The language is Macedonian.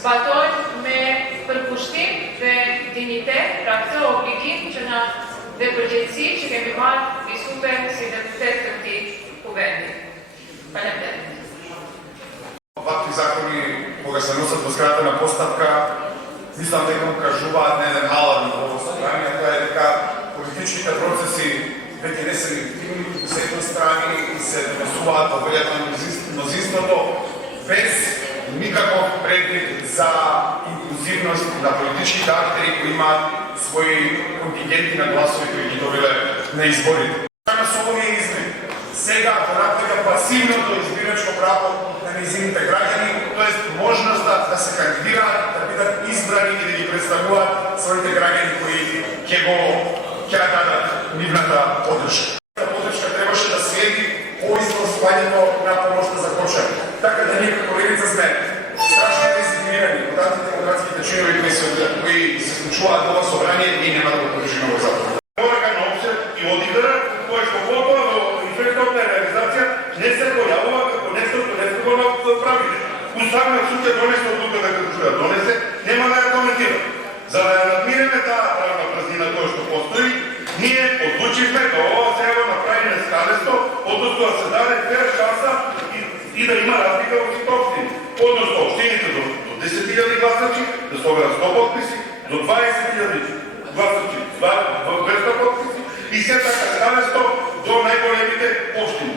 Па тој ме препушти ве едините пракса облики, че на ве пројекции, че ке ми имаат висупе 70 поверни. Па не бе. Вакви закони, кога се носат во зградата на поставка, мислам дека му кажуваат на еден аларм во ово собрание, тоа е дека политичките процеси веќе не се легитимни с едни страни и се донесуваат во волјата на мнозинството без никаков предвид за инклузивност на политичките актери кои имаат своји контингенти на гласови кои ги добиле на изборите. Со овие измени сега понаплека пасивното избирачко право на нејзините граѓани, тоест можноста да се кандидираат, да бидат избрани и да ги представуваат своите граѓани кои ќе дадат нивната поддршка. Поддршка требаше да следи повисно сваѓањето на помошта за кошар. Така да ние како левица сме страшно резигнирани од антидемократските чинови кои се случуваат во ова собрание и нема да го подржиме овој закон. Орган на обсед и одитора, кој што потоа во инспекторна реализација не се појавува како нешто што не се го правиле. Уставниот суд ќе донесе одлука дека ќе донесе, нема да ја коментира. За да ја надмиреме таа правна празнина која што постои, ние одлучивме да ова се го направи нескалесто, односно да се даде фер шанса и да има разлика во сите општини. Односно, општините до 10.000 гласачи да соберат 100 подписи, до 20.000 гласачи 200 подписи и се така скалесто до најголемите општини.